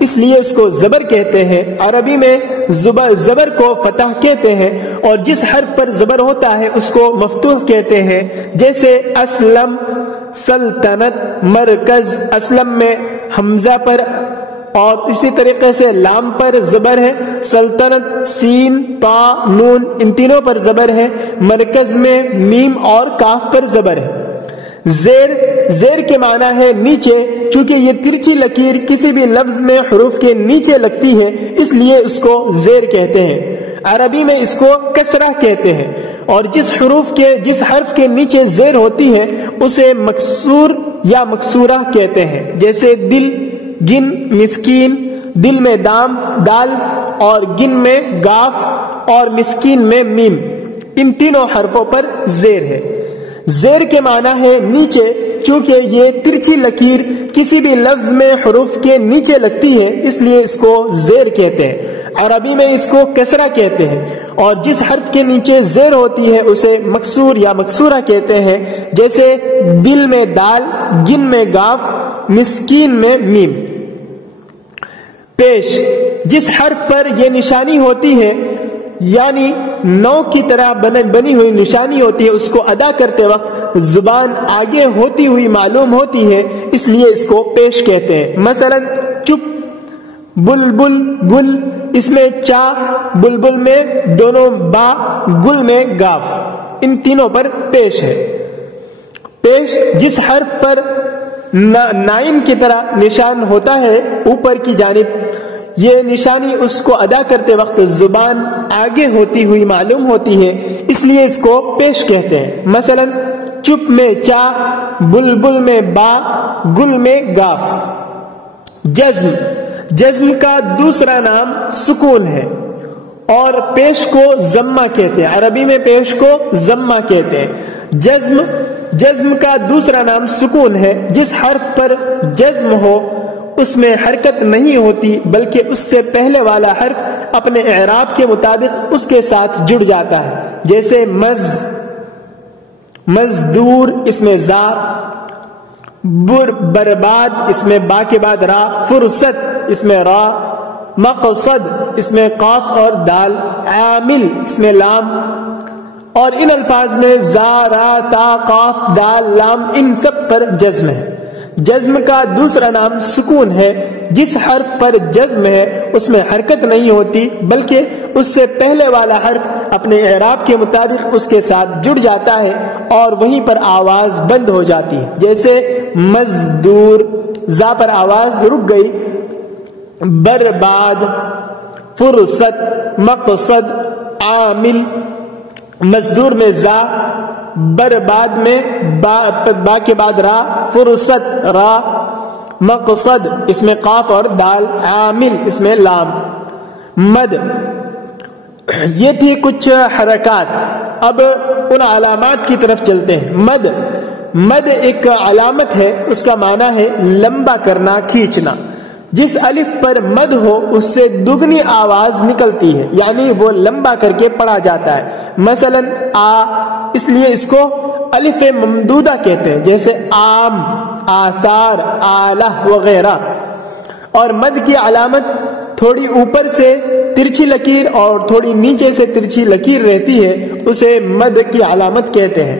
اس لیے اس کو زبر کہتے ہیں۔ عربی میں زبر کو فتح کہتے ہیں، اور جس حرف پر زبر ہوتا ہے اس کو مفتوح کہتے ہیں، جیسے اسلم، سلطنت، مرکز۔ اسلم میں حمزہ پر اور اسی طریقے سے لام پر زبر ہے، سلطنت سین، تا، نون ان تینوں پر زبر ہے، مرکز میں میم اور کاف پر زبر ہے۔ زیر کے معنی ہے نیچے، چونکہ یہ ترچھی لکیر کسی بھی لفظ میں حروف کے نیچے لگتی ہے اس لیے اس کو زیر کہتے ہیں۔ عربی میں اس کو کسرہ کہتے ہیں، اور جس حرف کے نیچے زیر ہوتی ہے اسے مکسور یا مکسورہ کہتے ہیں، جیسے دل، گن، مسکین۔ دل میں دال اور گن میں گاف اور مسکین میں میم، ان تینوں حرفوں پر زیر ہے۔ زیر کے معنی ہے نیچے، چونکہ یہ ترچھی لکیر کسی بھی لفظ میں حروف کے نیچے لگتی ہے اس لیے اس کو زیر کہتے ہیں۔ عربی میں اس کو کسرہ کہتے ہیں، اور جس حرف کے نیچے زیر ہوتی ہے اسے مکسور یا مکسورہ کہتے ہیں، جیسے دل میں دال، گن میں گاف، مسکین میں میم۔ پیش، جس حرف پر یہ نشانی ہوتی ہے یعنی نو کی طرح بنی ہوئی نشانی ہوتی ہے، اس کو ادا کرتے وقت زبان آگے ہوتی ہوئی معلوم ہوتی ہے اس لیے اس کو پیش کہتے ہیں۔ مثلا چپ، بلبل، گل، اس میں چا، بلبل میں دونوں با، گل میں گاف، ان تینوں پر پیش ہے۔ پیش، جس حرف پر نائن کی طرح نشان ہوتا ہے اوپر کی جانب، یہ نشانی اس کو ادا کرتے وقت زبان آگے ہوتی ہوئی معلوم ہوتی ہے اس لیے اس کو پیش کہتے ہیں۔ مثلا چپ میں چا، بلبل میں با، گل میں گاف۔ جزم کا دوسرا نام سکون ہے، اور پیش کو ضمہ کہتے ہیں۔ عربی میں پیش کو ضمہ کہتے ہیں۔ جزم کا دوسرا نام سکون ہے، جس حرف پر جزم ہو اس میں حرکت نہیں ہوتی بلکہ اس سے پہلے والا حرف اپنے اعراب کے مطابق اس کے ساتھ جڑ جاتا ہے، جیسے مزدور، اس میں زا، برباد، اس میں با کے بعد را، فرصت، اس میں را، مقصد، اس میں قاف اور دال، عامل، اس میں لام، اور ان الفاظ میں زا، را، تا، قاف، دال، لام ان سب پر جزم ہے۔ جزم کا دوسرا نام سکون ہے، جس حرف پر جزم ہے اس میں حرکت نہیں ہوتی بلکہ اس سے پہلے والا حرف اپنے اعراب کے مطابق اس کے ساتھ جڑ جاتا ہے اور وہیں پر آواز بند ہو جاتی ہے، جیسے مزدور، زا پر آواز رک گئی، برباد، فرصت، مقصد، عامل، مزدور میں زا، برباد میں با کے بعد را، فرصت را، مقصد اس میں قاف اور دال، عامل اس میں لام۔ مد، یہ تھی کچھ حرکات، اب ان علامات کی طرف چلتے ہیں۔ مد ایک علامت ہے، اس کا معنی ہے لمبا کرنا، کھینچنا۔ جس الف پر مد ہو اس سے دگنی آواز نکلتی ہے، یعنی وہ لمبا کر کے پڑھا جاتا ہے۔ مثلا آ، اس لیے اس کو الف ممدودہ کہتے ہیں، جیسے عام، آثار، آلہ وغیرہ۔ اور مد کی علامت تھوڑی اوپر سے ترچھی لکیر اور تھوڑی نیچے سے ترچھی لکیر رہتی ہے، اسے مد کی علامت کہتے ہیں۔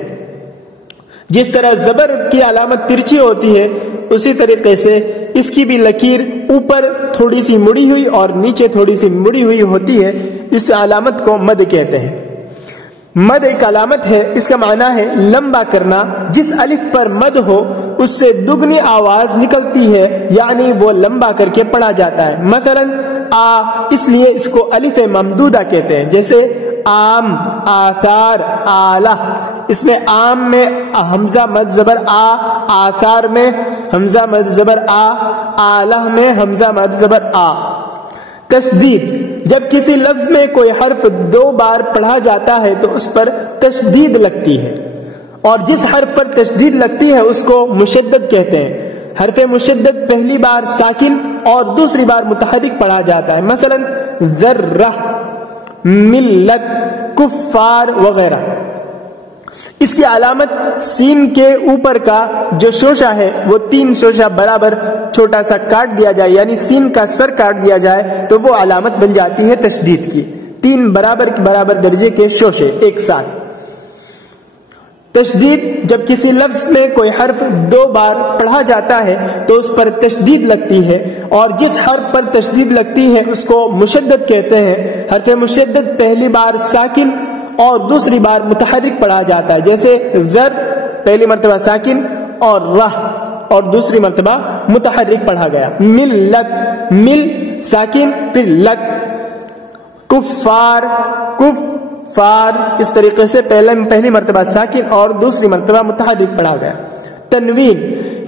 جس طرح زبر کی علامت ترچھی ہوتی ہے اسی طریقے سے اس کی بھی لکیر اوپر تھوڑی سی مڑی ہوئی اور نیچے تھوڑی سی مڑی ہوئی ہوتی ہے، اس علامت کو مد کہتے ہیں۔ مد ایک علامت ہے، اس کا معنی ہے لمبا کرنا۔ جس الف پر مد ہو اس سے دگنی آواز نکلتی ہے، یعنی وہ لمبا کر کے پڑھا جاتا ہے۔ مثلا آ، اس لیے اس کو الف ممدودہ کہتے ہیں، جیسے عام، آثار، آلہ، اس میں عام میں حمزہ مد زبر آ، آثار میں حمزہ مد زبر آ، آلہ میں حمزہ مد زبر آ۔ تشدید، جب کسی لفظ میں کوئی حرف 2 بار پڑھا جاتا ہے تو اس پر تشدید لگتی ہے، اور جس حرف پر تشدید لگتی ہے اس کو مشدد کہتے ہیں۔ حرف مشدد پہلی بار ساکن اور دوسری بار متحرک پڑھا جاتا ہے، مثلا ذرہ، ملت، کفار وغیرہ۔ اس کی علامت سین کے اوپر کا جو شوشہ ہے وہ 3 شوشہ برابر چھوٹا سا کاٹ دیا جائے، یعنی سین کا سر کاٹ دیا جائے تو وہ علامت بن جاتی ہے تشدید کی۔ 3 برابر درجے کے شوشے ایک ساتھ۔ تشدید جب کسی لفظ میں کوئی حرف 2 بار پڑھا جاتا ہے تو اس پر تشدید لگتی ہے، اور جس حرف پر تشدید لگتی ہے اس کو مشدد کہتے ہیں۔ حرف مشدد پہلی بار ساکن اور دوسری بار متحرک پڑھا جاتا ہے، جیسے ذر پہلی مرتبہ ساکن اور رہ اور دوسری مرتبہ متحرک پڑھا گیا۔ ملت، مل ساکن پھر لت، کفار، کفار، اس طریقے سے پہلی مرتبہ ساکن اور دوسری مرتبہ متحرک پڑھا گیا۔ تنوین،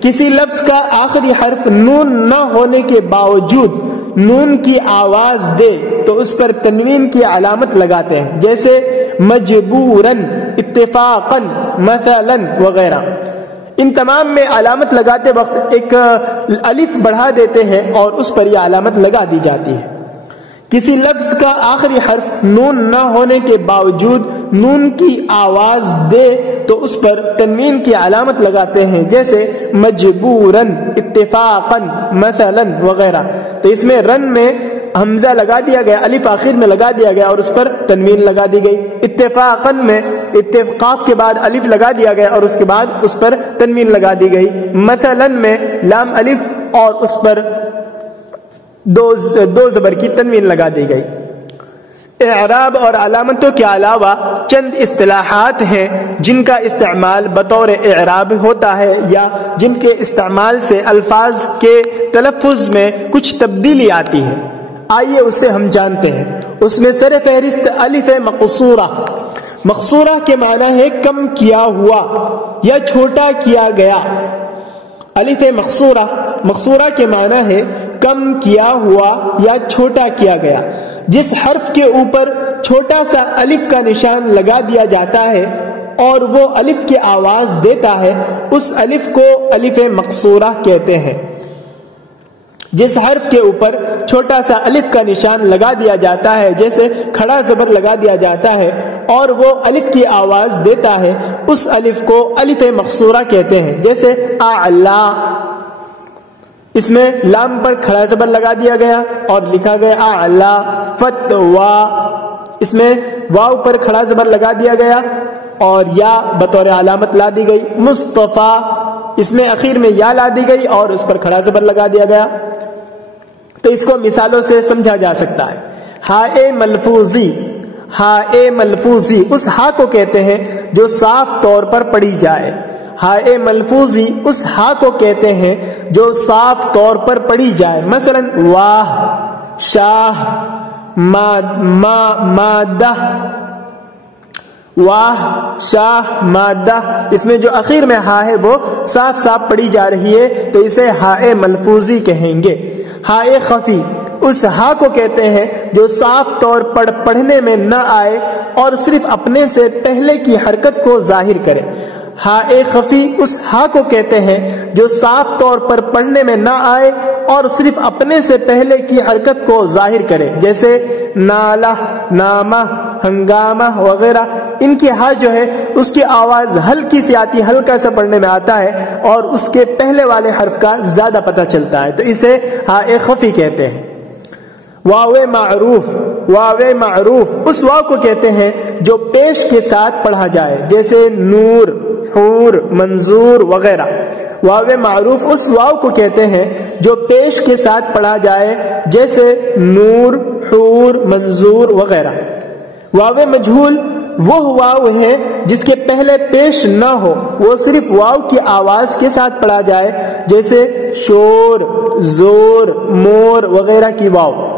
کسی لفظ کا آخری حرف نون نہ ہونے کے باوجود نون کی آواز دے تو اس پر تنوین کی علامت لگاتے ہیں، جیسے مجبوراً، اتفاقاً، مثلاً وغیرہ۔ ان تمام میں علامت لگاتے وقت ایک الف بڑھا دیتے ہیں اور اس پر یہ علامت لگا دی جاتی ہے۔ کسی لفظ کا آخری حرف نون نہ ہونے کے باوجود نون کی آواز دے تو اس پر تنوین کی علامت لگاتے ہیں، جیسے مجبوراً، اتفاقاً، مثلاً وغیرہ۔ تو اس میں رن میں حمزہ لگا دیا گیا، الف آخر میں لگا دیا گیا اور اس پر تنوین لگا دی گئی۔ اتفاقاً میں اتفاق کے بعد الف لگا دیا گیا اور اس کے بعد اس پر تنوین لگا دی گئی۔ مثلاً میں لام الف اور اس پر دو زبر کی تنوین لگا دی گئی۔ اعراب اور علامتوں کے علاوہ چند اصطلاحات ہیں جن کا استعمال بطور اعراب ہوتا ہے یا جن کے استعمال سے الفاظ کے تلفظ میں کچھ تبدیلی آتی ہے۔ آئیے اسے ہم جانتے ہیں۔ اس میں سر فہرست الف مقصورہ۔ مقصورہ کے معنی ہے کم کیا ہوا یا چھوٹا کیا گیا۔ الف مقصورہ، مقصورہ کے معنی ہے کم کیا ہوا یا چھوٹا کیا گیا۔ جس حرف کے اوپر چھوٹا سا الف کا نشان لگا دیا جاتا ہے اور وہ الف کی آواز دیتا ہے اس الف کو الف مقصورہ کہتے ہیں۔ جس حرف کے اوپر چھوٹا سا الف کا نشان لگا دیا جاتا ہے، جیسے کھڑا زبر لگا دیا جاتا ہے اور وہ الف کی آواز دیتا ہے، اس الف کو الف مقصورہ کہتے ہیں، جیسے اعلا۔ اس میں لام پر کھڑا زبر لگا دیا گیا اور لکھا گیا اعلا۔ فتوا، اس میں واو پر کھڑا زبر لگا دیا گیا اور یا بطور علامت لا دی گئی۔ مصطفیٰ، اس میں اخیر میں یا لا دی گئی اور اس پر کھڑا زبر لگا دیا گیا۔ تو اس کو مثالوں سے سمجھا جا سکتا ہے۔ ہائے ملفوظی، ہائے ملفوظی اس ہا کو کہتے ہیں جو صاف طور پر پڑھی جائے۔ ہائے ملفوظی اس ہا کو کہتے ہیں جو صاف طور پر پڑھی جائے۔ مثلا واہ، شاہ، مادہ، واہ، شاہ، مادہ، اس میں جو اخیر میں ہا ہے وہ صاف صاف پڑھی جا رہی ہے تو اسے ہائے ملفوظی کہیں گے۔ ہائے خفی اس ہا کو کہتے ہیں جو صاف طور پر پڑھنے میں نہ آئے اور صرف اپنے سے پہلے کی حرکت کو ظاہر کرے۔ ہائے خفی اس ہا کو کہتے ہیں جو صاف طور پر پڑھنے میں نہ آئے اور صرف اپنے سے پہلے کی حرکت کو ظاہر کرے، جیسے نالہ، نامہ، ہنگامہ وغیرہ۔ ان کی ہا جو ہے اس کی آواز ہلکی سی آتی، ہلکا سا پڑھنے میں آتا ہے اور اس کے پہلے والے حرف کا زیادہ پتہ چلتا ہے، تو اسے ہائے خفی کہتے ہیں۔ واو معروف، واو معروف اس واو کو کہتے ہیں جو پیش کے ساتھ پڑھا جائے، جیسے نور، حور، منظور وغیرہ۔ واو معروف اس واو کو کہتے ہیں جو پیش کے ساتھ پڑھا جائے، جیسے نور، حور، منظور وغیرہ۔ واو مجہول وہ واو ہے جس کے پہلے پیش نہ ہو، وہ صرف واو کی آواز کے ساتھ پڑھا جائے، جیسے شور، زور، مور وغیرہ کی واو۔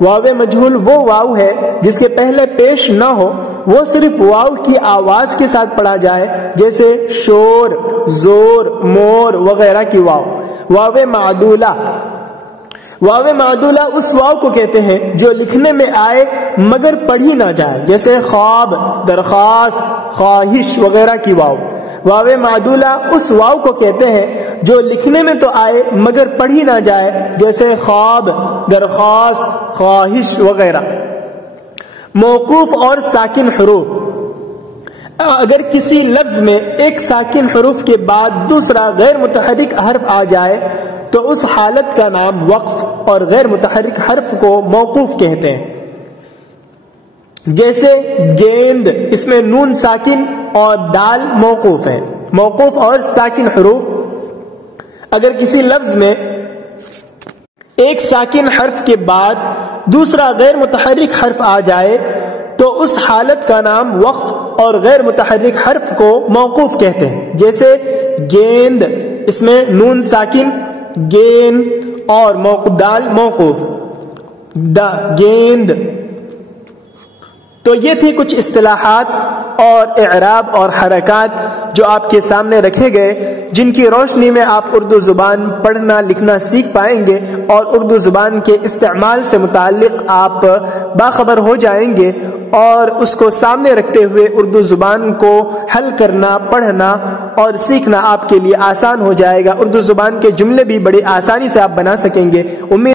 واو مجہول وہ واو ہے جس کے پہلے پیش نہ ہو، وہ صرف واو کی آواز کے ساتھ پڑھا جائے، جیسے شور، زور، مور وغیرہ کی واو۔ واو معدولہ، واو معدولہ اس واو کو کہتے ہیں جو لکھنے میں آئے مگر پڑھی نہ جائے، جیسے خواب، درخواست، خواہش وغیرہ کی واو۔ واو معدولہ اس واو کو کہتے ہیں جو لکھنے میں تو آئے مگر پڑھی نہ جائے، جیسے خواب، درخواست، خواہش وغیرہ۔ موقوف اور ساکن حروف، اگر کسی لفظ میں ایک ساکن حروف کے بعد دوسرا غیر متحرک حرف آ جائے تو اس حالت کا نام وقف اور غیر متحرک حرف کو موقوف کہتے ہیں. جیسے گیند، اس میں نون ساکن اور دال موقوف ہے. موقوف اور ساکن حروف، اگر کسی لفظ میں ایک ساکن حرف کے بعد دوسرا غیر متحرک حرف آ جائے تو اس حالت کا نام وقف اور غیر متحرک حرف کو موقوف کہتے ہیں. جیسے گیند، اس میں نون ساکن گیند اور دال موقوف گیند. تو یہ تھی کچھ اصطلاحات اور اعراب اور حرکات جو آپ کے سامنے رکھے گئے، جن کی روشنی میں آپ اردو زبان پڑھنا لکھنا سیکھ پائیں گے اور اردو زبان کے استعمال سے متعلق آپ باخبر ہو جائیں گے، اور اس کو سامنے رکھتے ہوئے اردو زبان کو حل کرنا، پڑھنا اور سیکھنا آپ کے لیے آسان ہو جائے گا. اردو زبان کے جملے بھی بڑی آسانی سے آپ بنا سکیں گے. امید